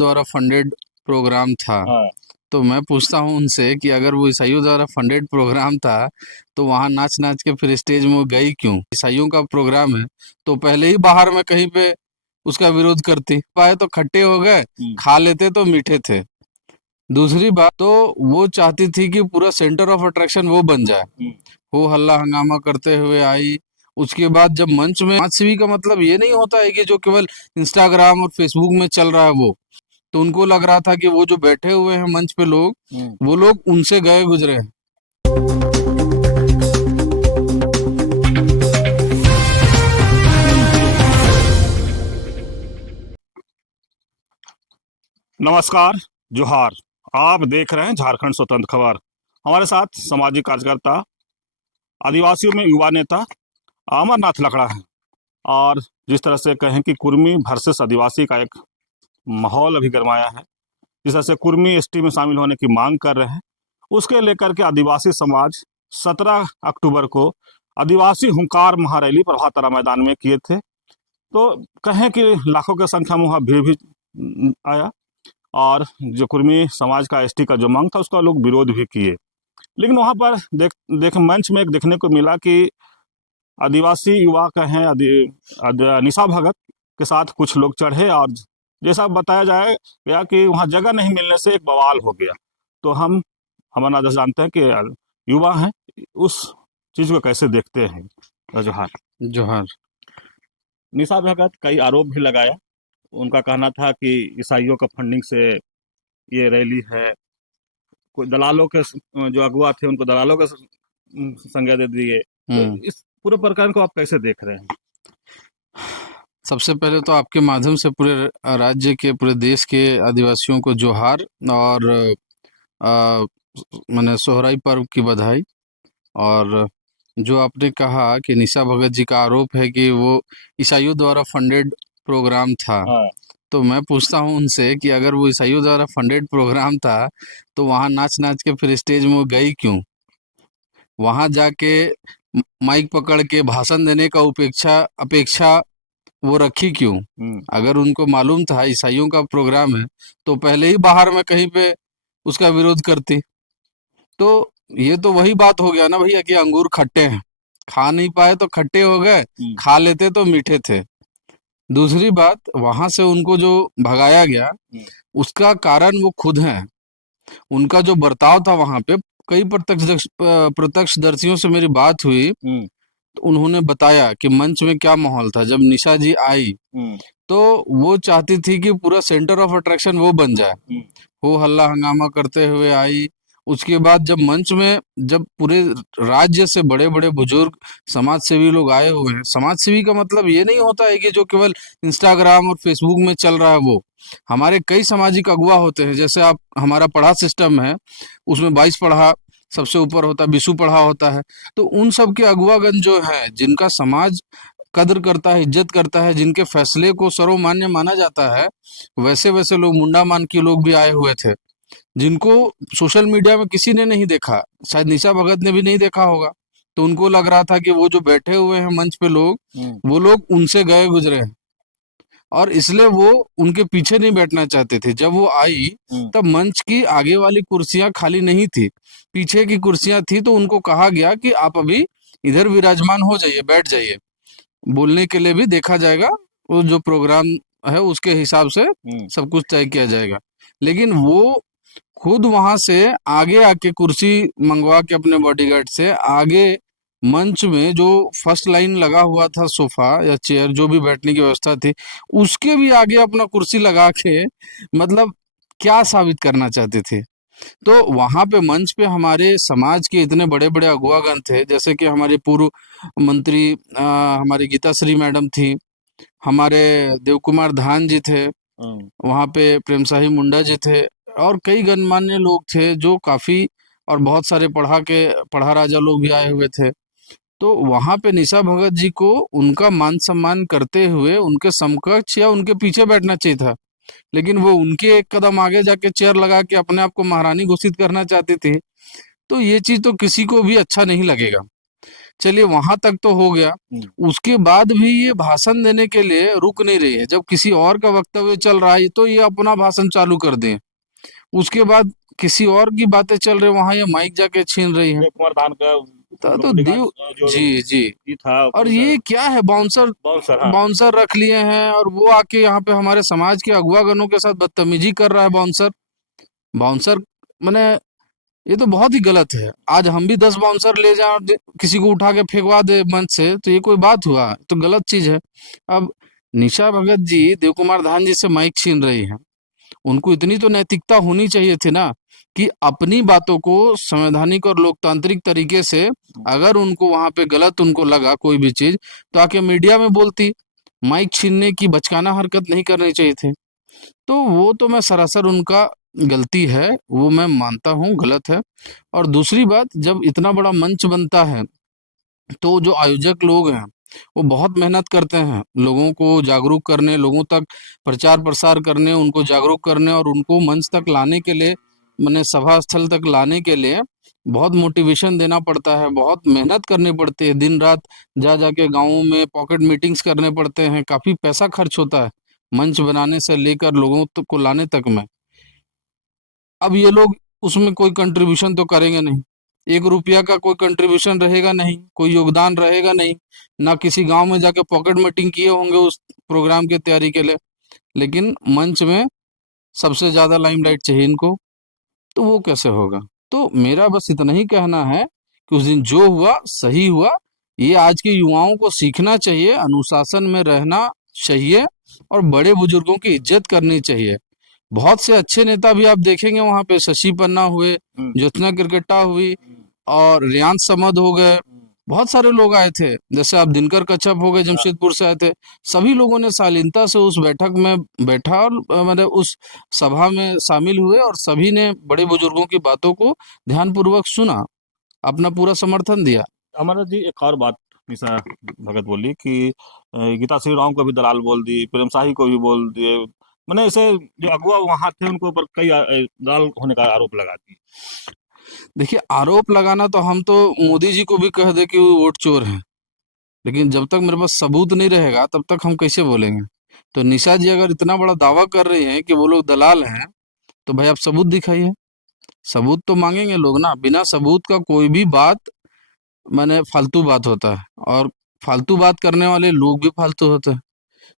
द्वारा funded programme था। हाँ। तो मैं पूछता हूँ उनसे कि अगर वो ईसाइयों द्वारा फंडेड प्रोग्राम था तो वहां नाच नाच के फिर स्टेज में वो गई क्यों? ईसाइयों का प्रोग्राम है तो पहले ही बाहर में कहीं पे उसका विरोध करती। पाए तो खट्टे हो गए, खा लेते तो मीठे थे। दूसरी बात तो वो चाहती थी कि पूरा सेंटर ऑफ अट्रैक्शन वो बन जाए। हो हल्ला हंगामा करते हुए आई। उसके बाद जब मंच में समाज सेवी का मतलब ये नहीं होता है कि जो केवल इंस्टाग्राम और फेसबुक में चल रहा है वो। तो उनको लग रहा था कि वो जो बैठे हुए हैं मंच पे लोग, वो लोग उनसे गए गुजरे हैं। नमस्कार, जोहार। आप देख रहे हैं झारखंड स्वतंत्र खबर। हमारे साथ सामाजिक कार्यकर्ता, आदिवासियों में युवा नेता अमरनाथ लकड़ा हैं। और जिस तरह से कहें कि कुर्मी वर्सेस आदिवासी का एक माहौल अभी गरमाया है, जिस तरह से कुर्मी एसटी में शामिल होने की मांग कर रहे हैं, उसके लेकर के आदिवासी समाज 17 अक्टूबर को आदिवासी हुंकार महारैली प्रभात तारा मैदान में किए थे। तो कहें कि लाखों की संख्या में वहाँ भीड़ भी आया, और जो कुर्मी समाज का एसटी का जो मांग था उसका लोग विरोध भी किए। लेकिन वहाँ पर देख मंच में एक देखने को मिला कि आदिवासी युवा कहें निशा भगत के साथ कुछ लोग चढ़े, और जैसा बताया जाए गया कि वहाँ जगह नहीं मिलने से एक बवाल हो गया। तो हम अमरनाथ जानते हैं कि युवा हैं, उस चीज को कैसे देखते हैं। जोहार। जोहार। निशा भगत कई आरोप भी लगाया। उनका कहना था कि ईसाइयों का फंडिंग से ये रैली है। कोई दलालों के जो अगुआ थे उनको दलालों का संज्ञा दे दिए। तो इस पूरे प्रकरण को आप कैसे देख रहे हैं? सबसे पहले तो आपके माध्यम से पूरे राज्य के, पूरे देश के आदिवासियों को जोहार और मैंने सोहराई पर्व की बधाई। और जो आपने कहा कि निशा भगत जी का आरोप है कि वो ईसाइयों द्वारा फंडेड प्रोग्राम था। हाँ। तो मैं पूछता हूँ उनसे कि अगर वो ईसाइयों द्वारा फंडेड प्रोग्राम था तो वहां नाच नाच के फिर स्टेज में वो गई क्यों? वहां जाके माइक पकड़ के भाषण देने का उपेक्षा अपेक्षा वो रखी क्यों? अगर उनको मालूम था ईसाइयों का प्रोग्राम है तो पहले ही बाहर में कहीं पे उसका विरोध करती। तो ये तो वही बात हो गया ना भैया कि अंगूर खट्टे हैं, खा नहीं पाए तो खट्टे हो गए, खा लेते तो मीठे थे। दूसरी बात, वहां से उनको जो भगाया गया उसका कारण वो खुद हैं। उनका जो बर्ताव था वहां पे, कई प्रत्यक्षदर्शियों से मेरी बात हुई तो उन्होंने बताया कि मंच में क्या माहौल था जब निशा जी आई। तो वो चाहती थी कि पूरा सेंटर ऑफ अट्रैक्शन वो बन जाए। हो हल्ला हंगामा करते हुए आई। उसके बाद जब मंच में जब पूरे राज्य से बड़े बड़े बुजुर्ग समाज सेवी लोग आए हुए हैं। समाज सेवी का मतलब ये नहीं होता है कि जो केवल इंस्टाग्राम और फेसबुक में चल रहा है वो। हमारे कई सामाजिक अगुवा होते हैं। जैसे आप, हमारा पढ़ा सिस्टम है उसमें 22 पढ़ा सबसे ऊपर होता है, बिसु पढ़ा होता है। तो उन सब के अगुवागण जो है, जिनका समाज कद्र करता है, इज्जत करता है, जिनके फैसले को सर्वमान्य माना जाता है, वैसे वैसे लोग, मुंडा मान के लोग भी आए हुए थे जिनको सोशल मीडिया में किसी ने नहीं देखा, शायद निशा भगत ने भी नहीं देखा होगा। तो उनको लग रहा था कि वो जो बैठे हुए हैं मंच पे लोग, वो लोग उनसे गए गुजरे हैं, और इसलिए वो उनके पीछे नहीं बैठना चाहते थे। जब वो आई तब मंच की आगे वाली कुर्सियां खाली नहीं थी, पीछे की कुर्सियां थी। तो उनको कहा गया कि आप अभी इधर विराजमान हो जाइए, बैठ जाइए, बोलने के लिए भी देखा जाएगा, वो जो प्रोग्राम है उसके हिसाब से सब कुछ तय किया जाएगा। लेकिन वो खुद वहां से आगे आके कुर्सी मंगवा के अपने बॉडीगार्ड से आगे मंच में जो फर्स्ट लाइन लगा हुआ था, सोफा या चेयर जो भी बैठने की व्यवस्था थी, उसके भी आगे अपना कुर्सी लगा के, मतलब क्या साबित करना चाहते थे? तो वहां पे मंच पे हमारे समाज के इतने बड़े बड़े अगुवागण थे, जैसे कि हमारे पूर्व मंत्री हमारी गीता श्री मैडम थी, हमारे देव कुमार धान जी थे, वहां पे प्रेम साही मुंडा जी थे, और कई गणमान्य लोग थे जो काफी, और बहुत सारे पढ़ा राजा लोग भी आए हुए थे। तो वहां पे निशा भगत जी को उनका मान सम्मान करते हुए उनके समकक्ष या उनके पीछे बैठना चाहिए था। लेकिन वो उनके एक कदम आगे जाके चेयर लगा के अपने आप को महारानी घोषित करना चाहती थी। तो ये चीज तो किसी को भी अच्छा नहीं लगेगा। चलिए वहां तक तो हो गया। उसके बाद भी ये भाषण देने के लिए रुक नहीं रही है। जब किसी और का वक्तव्य चल रहा है तो ये अपना भाषण चालू कर दें। उसके बाद किसी और की बातें चल रही, वहां ये माइक जाके छीन रही है। देव कुमार धान का तो लोमड़ी का देव, जो जी जी। ये था और पूरा ये क्या है, बाउंसर, बाउंसर, हाँ। बाउंसर रख लिए हैं और वो आके यहाँ पे हमारे समाज के अगुवागनों के साथ बदतमीजी कर रहा है बाउंसर। बाउंसर मैंने, ये तो बहुत ही गलत है। आज हम भी 10 बाउंसर ले जाए और किसी को उठा के फेंकवा दे मंच से, तो ये कोई बात हुआ? तो गलत चीज है। अब निशा भगत जी देव कुमार धान जी से माइक छीन रही हैं। उनको इतनी तो नैतिकता होनी चाहिए थी ना कि अपनी बातों को संवैधानिक और लोकतांत्रिक तरीके से, अगर उनको वहां पे गलत उनको लगा कोई भी चीज, तो आके मीडिया में बोलती। माइक छीनने की बचकाना हरकत नहीं करनी चाहिए थी। तो वो तो मैं सरासर उनका गलती है, वो मैं मानता हूँ गलत है। और दूसरी बात, जब इतना बड़ा मंच बनता है तो जो आयोजक लोग हैं वो बहुत मेहनत करते हैं लोगों को जागरूक करने, लोगों तक प्रचार प्रसार करने, उनको जागरूक करने और उनको मंच तक लाने के लिए, माने सभा स्थल तक लाने के लिए बहुत मोटिवेशन देना पड़ता है, बहुत मेहनत करनी पड़ती है। दिन रात जा जाके गाँवों में पॉकेट मीटिंग्स करने पड़ते हैं, काफी पैसा खर्च होता है मंच बनाने से लेकर लोगों को लाने तक में। अब ये लोग उसमें कोई कंट्रीब्यूशन तो करेंगे नहीं, 1 रुपया का कोई कंट्रीब्यूशन रहेगा नहीं, कोई योगदान रहेगा नहीं, ना किसी गांव में जाके पॉकेट मीटिंग किए होंगे उस प्रोग्राम की तैयारी के लिए। लेकिन मंच में सबसे ज्यादा लाइमलाइट चाहिए इनको, तो वो कैसे होगा? तो मेरा बस इतना ही कहना है कि उस दिन जो हुआ सही हुआ। ये आज के युवाओं को सीखना चाहिए, अनुशासन में रहना चाहिए और बड़े बुजुर्गों की इज्जत करनी चाहिए। बहुत से अच्छे नेता भी आप देखेंगे वहां पे, शशि पन्ना हुए, ज्योत्सना किरकेट्टा हुई और रियांश समद हो गए। बहुत सारे लोग आए थे, जैसे आप दिनकर कच्छप हो गए, जमशेदपुर से आए थे। सभी लोगों ने शालीनता से उस बैठक में बैठा और मतलब उस सभा में शामिल हुए और सभी ने बड़े बुजुर्गों की बातों को ध्यानपूर्वक सुना, अपना पूरा समर्थन दिया। अमरनाथ जी, एक और बात निशा भगत बोली कि गीता श्री राम को भी दलाल बोल दी, प्रेम शाही को भी बोल दिए। मैंने ऐसे जो अगुआ वहां थे उनको ऊपर कई दलाल होने का आरोप लगा दी। देखिए, आरोप लगाना तो हम तो मोदी जी को भी कह दे कि वो वोट चोर हैं, लेकिन जब तक मेरे पास सबूत नहीं रहेगा तब तक हम कैसे बोलेंगे? तो निशा जी अगर इतना बड़ा दावा कर रही हैं कि वो लोग दलाल हैं, तो भाई आप सबूत दिखाइए। सबूत तो मांगेंगे लोग ना, बिना सबूत का कोई भी बात माने फालतू बात होता है, और फालतू बात करने वाले लोग भी फालतू होते हैं।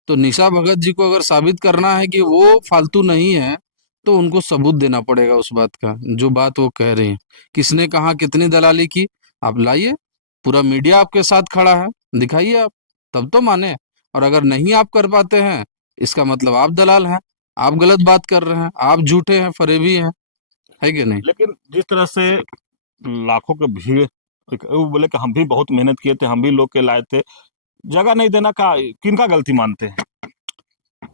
तो निशा भगत जी को अगर साबित करना है कि वो फालतू नहीं है, तो उनको सबूत देना पड़ेगा उस बात का, जो बात वो कह रही हैं। किसने कहा, कितनी दलाली की, आप लाइए। पूरा मीडिया आपके साथ खड़ा है, दिखाइए आप, तब तो माने। और अगर नहीं आप कर पाते हैं, इसका मतलब आप दलाल हैं, आप गलत बात कर रहे हैं, आप झूठे हैं, फरेबी हैं, है कि नहीं? लेकिन जिस तरह से लाखों की भीड़, वो बोले कि हम भी बहुत मेहनत किए थे, हम भी लोग के लाए थे, जगह नहीं देना का किनका गलती मानते हैं?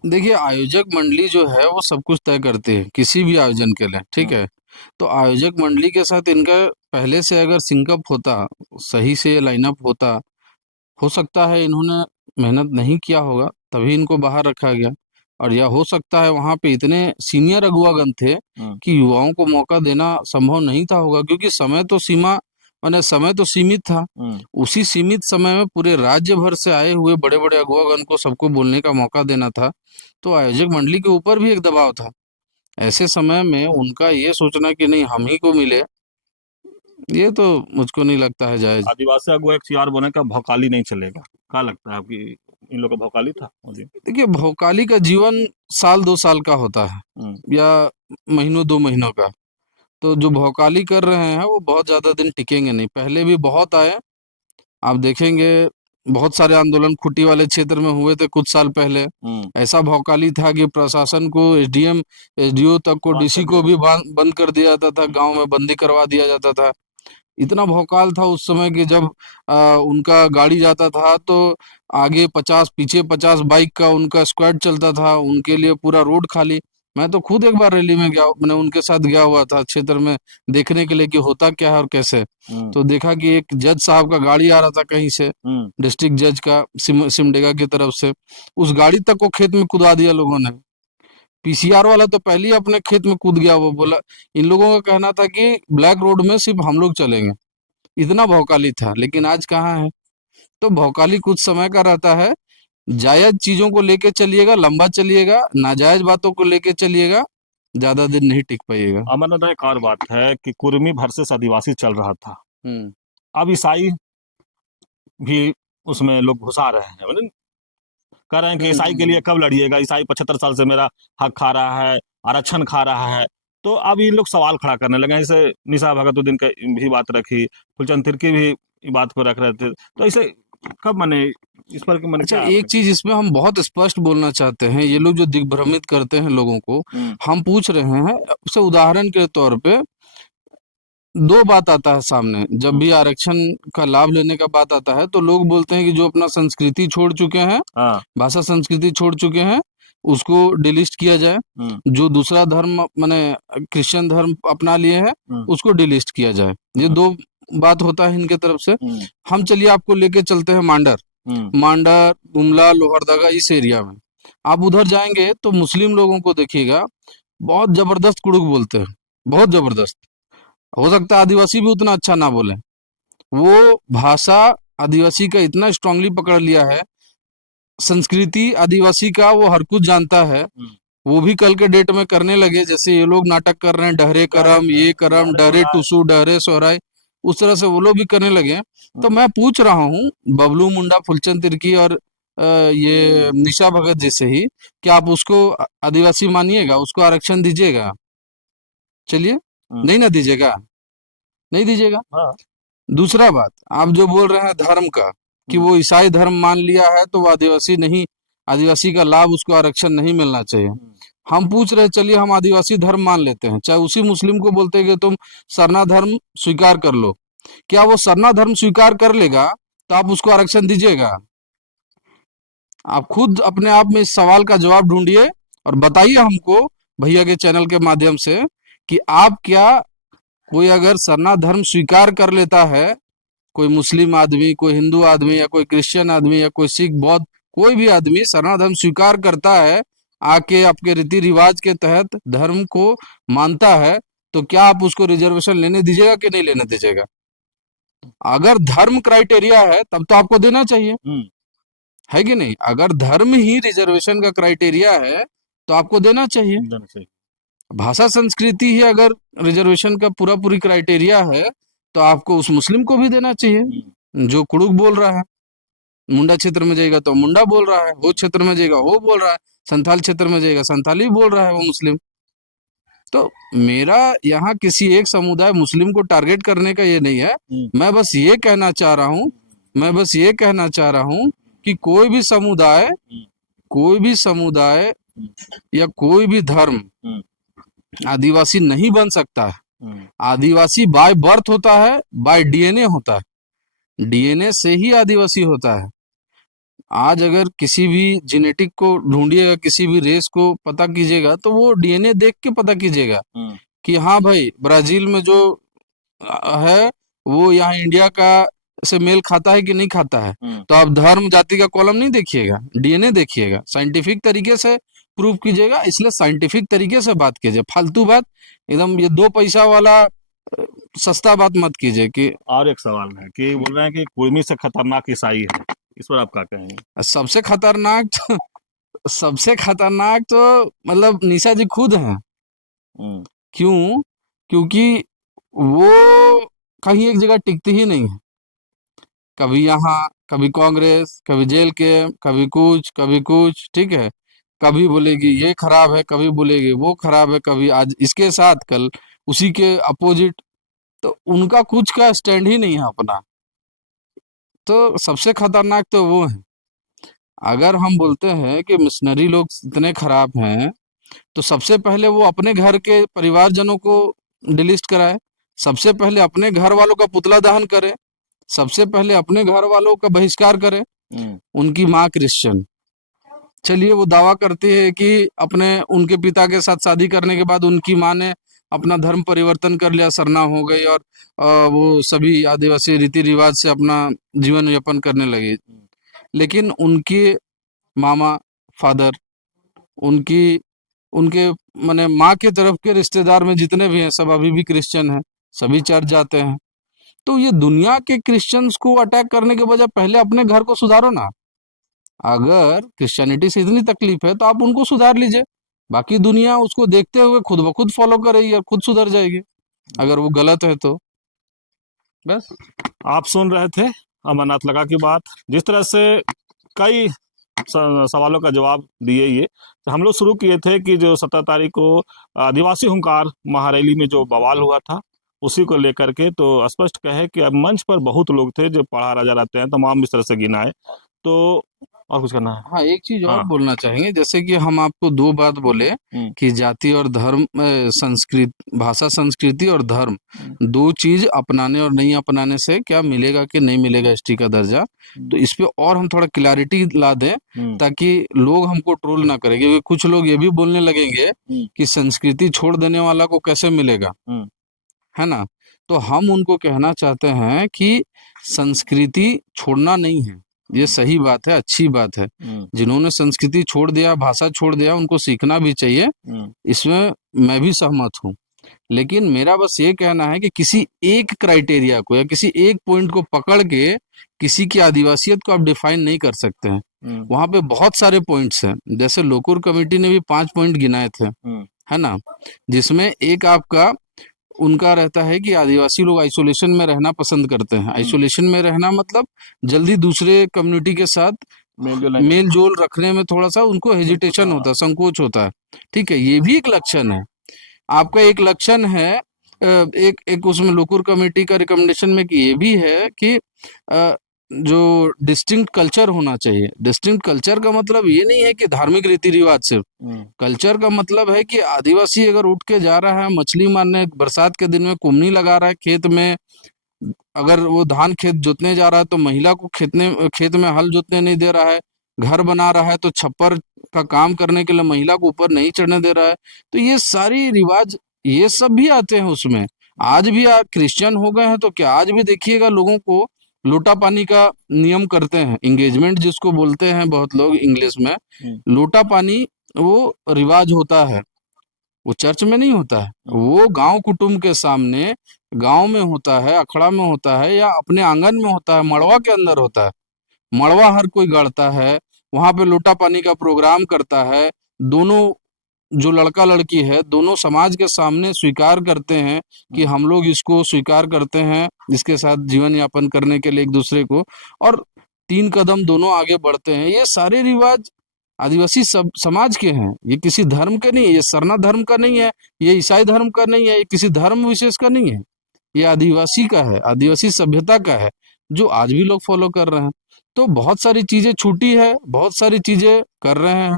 देखिए, आयोजक मंडली जो है वो सब कुछ तय करती है किसी भी आयोजन के लिए, ठीक है? तो आयोजक मंडली के साथ इनका पहले से अगर सिंकअप होता, सही से लाइनअप होता, हो सकता है इन्होंने मेहनत नहीं किया होगा, तभी इनको बाहर रखा गया। और या हो सकता है वहां पे इतने सीनियर अगुवागन थे कि युवाओं को मौका देना संभव नहीं था होगा, क्योंकि समय तो सीमा, माने समय तो सीमित था। उसी सीमित समय में पूरे राज्य भर से आए हुए बड़े बड़े अगुवागन को सबको बोलने का मौका देना था। तो आयोजक मंडली के ऊपर भी एक दबाव था। ऐसे समय में उनका ये सोचना कि नहीं हम ही को मिले, ये तो मुझको नहीं लगता है जायज। आदिवासी अगुआ एक CR बने का भौकाली नहीं चलेगा। क्या लगता है आपकी, इन लोग का भौकाली था मोदी? देखिए, भौकाली का जीवन 1-2 साल का होता है, या महीनों 2 महीनों का। तो जो भौकाली कर रहे हैं वो बहुत ज्यादा दिन टिकेंगे नहीं। पहले भी बहुत आए, आप देखेंगे बहुत सारे आंदोलन खूंटी वाले क्षेत्र में हुए थे कुछ साल पहले। ऐसा भौकाली था कि प्रशासन को, SDM SDO तक को, DC को भी बंद कर दिया जाता था, गांव में बंदी करवा दिया जाता था। इतना भौकाल था उस समय कि जब उनका गाड़ी जाता था तो आगे 50, पीछे 50 बाइक का उनका स्क्वाड चलता था, उनके लिए पूरा रोड खाली। मैं तो खुद एक बार रैली में गया, मैंने उनके साथ गया हुआ था क्षेत्र में देखने के लिए कि होता क्या है और कैसे। तो देखा कि एक जज साहब का गाड़ी आ रहा था कहीं से, डिस्ट्रिक्ट जज का, सिमडेगा की तरफ से। उस गाड़ी तक को खेत में कुदा दिया लोगों ने। PCR वाला तो पहले ही अपने खेत में कूद गया। वो बोला, इन लोगों का कहना था कि ब्लैक रोड में सिर्फ हम लोग चलेंगे, इतना भौकाली था, लेकिन आज कहाँ है। तो भौकाली कुछ समय का रहता है, जायज चीजों को लेके चलिएगा लंबा चलिएगा, नाजायज बातों को लेके चलिएगा ज्यादा दिन नहीं टिक पाइएगा। अमरनाथ, एक और बात है कि कुर्मी वर्सेस आदिवासी चल रहा था, हम्म। अब ईसाई भी उसमें लोग घुसा रहे हैं, मतलब कह रहे हैं कि ईसाई के लिए कब लड़िएगा, ईसाई 75 साल से मेरा हक खा रहा है, आरक्षण खा रहा है। तो अब ये लोग सवाल खड़ा करने लगे हैं। जैसे निशा भगतुद्दीन की भी बात रखी, फुलचंद तिर्की भी ये बात को रख रहे थे। तो ऐसे कब मने इस पर मने अच्छा, क्या एक चीज इसमें हम बहुत स्पष्ट बोलना चाहते हैं, ये लोग जो दिग्भ्रमित करते हैं लोगों को, हम पूछ रहे हैं उसे उदाहरण के तौर पे, दो बात आता है सामने जब भी आरक्षण का लाभ लेने का बात आता है, तो लोग बोलते हैं कि जो अपना संस्कृति छोड़ चुके हैं, हाँ, भाषा संस्कृति छोड़ चुके हैं, उसको डिलिस्ट किया जाए। जो दूसरा धर्म माने क्रिश्चियन धर्म अपना लिए हैं, उसको डिलिस्ट किया जाए। ये दो बात होता है इनके तरफ से। हम चलिए आपको लेके चलते हैं मांडर, मांडर, गुमला, लोहरदगा, इस एरिया में। आप उधर जाएंगे तो मुस्लिम लोगों को देखिएगा, बहुत जबरदस्त कुड़ुक बोलते हैं, बहुत जबरदस्त। हो सकता है आदिवासी भी उतना अच्छा ना बोले, वो भाषा आदिवासी का इतना स्ट्रांगली पकड़ लिया है, संस्कृति आदिवासी का वो हर कुछ जानता है। वो भी कल के डेट में करने लगे, जैसे ये लोग नाटक कर रहे हैं, डहरे करम, ये करम, डहरे टुसु, डहरे सोहराय, उस तरह से वो लोग भी करने लगे। तो मैं पूछ रहा हूँ बबलू मुंडा, फुलचंद तिर्की और ये निशा भगत जी से ही, कि आप उसको आदिवासी मानिएगा, उसको आरक्षण दीजिएगा? चलिए, नहीं ना दीजिएगा, नहीं दीजिएगा। हाँ, दूसरा बात, आप जो बोल रहे हैं धर्म का, कि वो ईसाई धर्म मान लिया है तो वो आदिवासी नहीं, आदिवासी का लाभ उसको आरक्षण नहीं मिलना चाहिए। हम पूछ रहे, चलिए हम आदिवासी धर्म मान लेते हैं, चाहे उसी मुस्लिम को बोलते हैं कि तुम सरना धर्म स्वीकार कर लो, क्या वो सरना धर्म स्वीकार कर लेगा तो आप उसको आरक्षण दीजिएगा? आप खुद अपने आप में इस सवाल का जवाब ढूंढिए और बताइए हमको भैया के चैनल के माध्यम से, कि आप क्या, कोई अगर सरना धर्म स्वीकार कर लेता है, कोई मुस्लिम आदमी, कोई हिंदू आदमी, या कोई क्रिश्चियन आदमी, या कोई सिख बौद्ध, कोई भी आदमी सरना धर्म स्वीकार करता है, आके आपके रीति रिवाज के तहत धर्म को मानता है, तो क्या आप उसको रिजर्वेशन लेने दीजिएगा कि नहीं लेने दीजिएगा? अगर धर्म क्राइटेरिया है तब तो आपको देना चाहिए, है कि नहीं? अगर धर्म ही रिजर्वेशन का क्राइटेरिया है तो आपको देना चाहिए। भाषा संस्कृति ही अगर रिजर्वेशन का पूरा पूरी क्राइटेरिया है, तो आपको उस मुस्लिम को भी देना चाहिए जो कुड़ुक बोल रहा है। मुंडा क्षेत्र में जाएगा तो मुंडा बोल रहा है, वो क्षेत्र में जाएगा वो बोल रहा है, संथाल क्षेत्र में जाएगा संथाली बोल रहा है वो मुस्लिम। तो मेरा यहाँ किसी एक समुदाय मुस्लिम को टारगेट करने का ये नहीं है। मैं बस ये कहना चाह रहा हूँ, मैं बस ये कहना चाह रहा हूँ कि कोई भी समुदाय, कोई भी समुदाय या कोई भी धर्म आदिवासी नहीं बन सकता है। आदिवासी बाय बर्थ होता है, बाय डीएनए होता है, डीएनए से ही आदिवासी होता है। आज अगर किसी भी जेनेटिक को ढूंढिएगा, किसी भी रेस को पता कीजिएगा, तो वो डीएनए देख के पता कीजिएगा कि हाँ भाई, ब्राजील में जो है वो यहाँ इंडिया का से मेल खाता है कि नहीं खाता है। तो आप धर्म जाति का कॉलम नहीं देखिएगा, डीएनए देखिएगा, साइंटिफिक तरीके से प्रूव कीजिएगा। इसलिए साइंटिफिक तरीके से बात कीजिए, फालतू बात, एकदम ये दो पैसा वाला सस्ता बात मत कीजिए। कि और एक सवाल है कि बोल रहे हैं कि कुर्मी से खतरनाक ईसाई है, इस पर आप क्या कहेंगे? सबसे खतरनाक तो सबसे खतरनाक तो मतलब निशा जी खुद हैं। क्यों? क्योंकि वो कहीं एक जगह टिकती ही नहीं है। कभी यहाँ, कभी कांग्रेस, कभी जेल के, कभी कुछ, ठीक है। कभी बोलेगी ये खराब है, कभी बोलेगी वो खराब है, कभी आज इसके साथ, कल उसी के अपोजिट। तो उनका कुछ का स्टैंड ही नहीं है अपना। तो सबसे खतरनाक तो वो है। अगर हम बोलते हैं कि मिशनरी लोग इतने खराब हैं, तो सबसे पहले वो अपने घर के परिवारजनों को डिलिस्ट कराए, सबसे पहले अपने घर वालों का पुतला दहन करे, सबसे पहले अपने घर वालों का बहिष्कार करे। उनकी माँ क्रिश्चियन, चलिए वो दावा करती है कि अपने उनके पिता के साथ शादी करने के बाद उनकी माँ ने अपना धर्म परिवर्तन कर लिया, सरना हो गई, और वो सभी आदिवासी रीति रिवाज से अपना जीवन यापन करने लगी। लेकिन उनके मामा, फादर, उनकी उनके माने माँ के तरफ के रिश्तेदार में जितने भी हैं सब अभी भी क्रिश्चियन हैं, सभी चर्च जाते हैं। तो ये दुनिया के क्रिश्चियंस को अटैक करने के बजाय पहले अपने घर को सुधारो ना। अगर क्रिश्चियनिटी से इतनी तकलीफ है तो आप उनको सुधार लीजिए, बाकी दुनिया उसको देखते हुए खुद ब खुद फॉलो करेगी और खुद सुधर जाएगी अगर वो गलत है तो। बस। आप सुन रहे थे अमरनाथ लगा की बात, जिस तरह से कई सवालों का जवाब दिए। ये तो हम लोग शुरू किए थे कि जो 17 तारीख को आदिवासी हुंकार महारैली में जो बवाल हुआ था उसी को लेकर के, तो स्पष्ट कहे कि अब मंच पर बहुत लोग थे जो पढ़ा राजा रहते हैं, तमाम इस तरह से गिनाए। तो और कुछ करना है? हाँ, एक चीज और हाँ। बोलना चाहेंगे, जैसे कि हम आपको दो बात बोले कि जाति और धर्म, संस्कृति, भाषा, संस्कृति और धर्म, दो चीज अपनाने और नहीं अपनाने से क्या मिलेगा कि नहीं मिलेगा एसटी का दर्जा। तो इस पे और हम थोड़ा क्लैरिटी ला दें ताकि लोग हमको ट्रोल ना करें, क्योंकि कुछ लोग ये भी बोलने लगेंगे कि संस्कृति छोड़ देने वाला को कैसे मिलेगा, है ना। तो हम उनको कहना चाहते हैं कि संस्कृति छोड़ना नहीं है, ये सही बात है, अच्छी बात है। जिन्होंने संस्कृति छोड़ दिया, भाषा छोड़ दिया, उनको सीखना भी चाहिए, इसमें मैं भी सहमत हूँ। लेकिन मेरा बस ये कहना है कि किसी एक क्राइटेरिया को या किसी एक पॉइंट को पकड़ के किसी की आदिवासियत को आप डिफाइन नहीं कर सकते हैं। वहां पे बहुत सारे पॉइंट्स हैं, जैसे लोकुर कमेटी ने भी 5 पॉइंट गिनाए थे, है ना, जिसमें एक आपका उनका रहता है कि आदिवासी लोग आइसोलेशन में रहना पसंद करते हैं। आइसोलेशन में रहना मतलब जल्दी दूसरे कम्युनिटी के साथ मेल जोल रखने में थोड़ा सा उनको हेजिटेशन होता है, संकोच होता है। ठीक है, ये भी एक लक्षण है। आपका एक लक्षण है, एक एक उसमें लोकुर कमेटी का रिकमेंडेशन में कि ये भी है कि जो डिस्टिंक्ट कल्चर होना चाहिए। डिस्टिंक्ट कल्चर का मतलब ये नहीं है कि धार्मिक रीति रिवाज सिर्फ, कल्चर का मतलब है कि आदिवासी अगर उठ के जा रहा है मछली मारने, बरसात के दिन में कुमनी लगा रहा है खेत में, अगर वो धान खेत जोतने जा रहा है तो महिला को खेत में हल जोतने नहीं दे रहा है, घर बना रहा है तो छप्पर का काम करने के लिए महिला को ऊपर नहीं चढ़ने दे रहा है, तो ये सारी रिवाज ये सब भी आते हैं उसमें। आज भी आप क्रिश्चियन हो गए हैं तो क्या आज भी देखिएगा लोगों को लोटा पानी का नियम करते हैं, एंगेजमेंट जिसको बोलते हैं बहुत लोग इंग्लिश में, लोटा पानी वो रिवाज होता है, वो चर्च में नहीं होता है, वो गांव कुटुंब के सामने गांव में होता है, अखड़ा में होता है या अपने आंगन में होता है, मड़वा के अंदर होता है। मड़वा हर कोई गाड़ता है, वहां पे लोटा पानी का प्रोग्राम करता है, दोनों जो लड़का लड़की है दोनों समाज के सामने स्वीकार करते हैं कि हम लोग इसको स्वीकार करते हैं, इसके साथ जीवन यापन करने के लिए एक दूसरे को, और 3 कदम दोनों आगे बढ़ते हैं। ये सारे रिवाज आदिवासी सब समाज के हैं, ये किसी धर्म के नहीं है, ये सरना धर्म का नहीं है, ये ईसाई धर्म का नहीं है, ये किसी धर्म विशेष का नहीं है, ये आदिवासी का है, आदिवासी सभ्यता का है, जो आज भी लोग फॉलो कर रहे हैं। तो बहुत सारी चीजें छूटी है, बहुत सारी चीजें कर रहे हैं,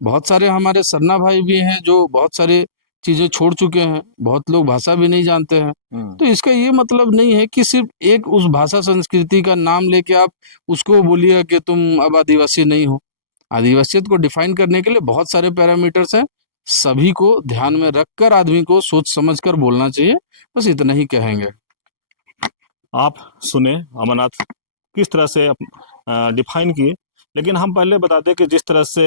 बहुत सारे हमारे सरना भाई भी हैं जो बहुत सारी चीजें छोड़ चुके हैं, बहुत लोग भाषा भी नहीं जानते हैं। तो इसका ये मतलब नहीं है कि सिर्फ एक उस भाषा संस्कृति का नाम लेके आप उसको बोलिए कि तुम अब आदिवासी नहीं हो। आदिवासियत को डिफाइन करने के लिए बहुत सारे पैरामीटर्स हैं, सभी को ध्यान में रखकर आदमी को सोच समझकर बोलना चाहिए, बस इतना ही कहेंगे। आप सुने अमरनाथ किस तरह से डिफाइन किए, लेकिन हम पहले बता दें कि जिस तरह से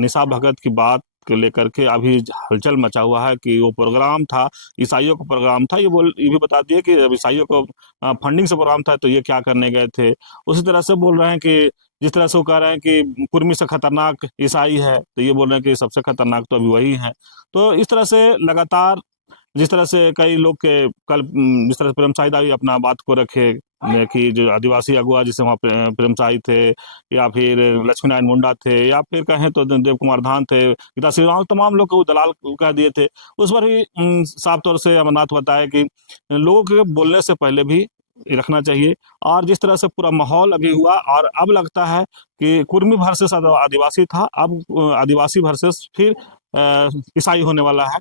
निशा भगत की बात को लेकर के अभी हलचल मचा हुआ है कि वो प्रोग्राम था, ईसाइयों का प्रोग्राम था, ये भी बता दिए कि ईसाइयों को फंडिंग से प्रोग्राम था तो ये क्या करने गए थे। उसी तरह से बोल रहे हैं कि जिस तरह से वो कह रहे हैं कि कुर्मी से खतरनाक ईसाई है, तो ये बोल रहे हैं कि सबसे खतरनाक तो अभी वही है। तो इस तरह से लगातार जिस तरह से कई लोग के कल जिस तरह से प्रेम शाहिदा भी अपना बात को रखे कि जो आदिवासी अगुआ जिसे वहाँ प्रेम शाही थे, या फिर लक्ष्मी नारायण मुंडा थे, या फिर कहें तो देव कुमार धान थे, गीता श्री राम, तमाम लोग को वो दलाल कह दिए थे। उस पर भी साफ तौर से अमरनाथ बताया कि लोगों के बोलने से पहले भी रखना चाहिए। और जिस तरह से पूरा माहौल अभी हुआ और अब लगता है कि कुर्मी वर्सेस आदिवासी था, अब आदिवासी वर्सेस फिर ईसाई होने वाला है।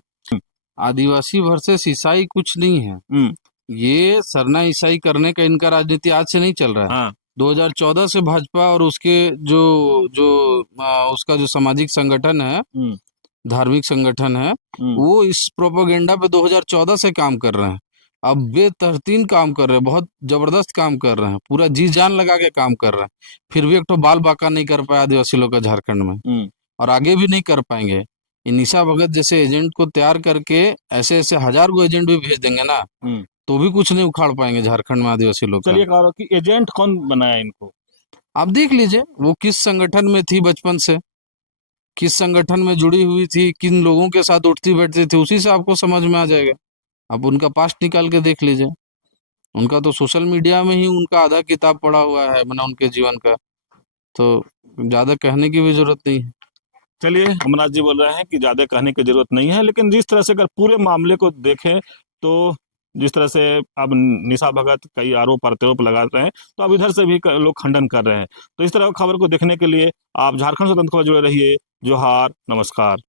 आदिवासी वर्सेस ईसाई कुछ नहीं है, ये सरना ईसाई करने का इनका राजनीति आज से नहीं चल रहा है। हाँ। 2014 से भाजपा और उसके जो जो उसका जो सामाजिक संगठन है, धार्मिक संगठन है, वो इस प्रोपेगेंडा पे 2014 से काम कर रहे हैं। अब बेतरतीन काम कर रहे हैं, बहुत जबरदस्त काम कर रहे हैं, पूरा जी जान लगा के काम कर रहे हैं, फिर भी एक तो बाल बाका नहीं कर पाया आदिवासी लोग का झारखंड में, और आगे भी नहीं कर पाएंगे। निशा भगत जैसे एजेंट को तैयार करके ऐसे ऐसे 1000 गो एजेंट भी भेज देंगे ना, तो भी कुछ नहीं उखाड़ पाएंगे झारखंड में आदिवासी लोग का। चलिए एक और कि एजेंट कौन बनाया इनको? आप देख लीजिए वो किस संगठन में थी बचपन से, किस संगठन में जुड़ी हुई थी, किन लोगों के साथ उठती बैठती थी, उसी से आपको समझ में आ जाएगा। आप उनका पास्ट निकाल के देख लीजिए। उनका तो सोशल मीडिया में ही उनका आधा किताब पड़ा हुआ है, माना उनके जीवन का, तो ज्यादा कहने की भी जरूरत नहीं है। चलिए अमरनाथ जी बोल रहे हैं कि ज़्यादा कहने की जरूरत नहीं है, लेकिन जिस तरह से अगर पूरे मामले को देखें तो जिस तरह से अब निशा भगत कई आरोप प्रत्यारोप लगा रहे हैं, तो अब इधर से भी लोग खंडन कर रहे हैं। तो इस तरह की खबर को देखने के लिए आप झारखंड स्वतंत्र खबर जुड़े रहिए। जोहार, नमस्कार।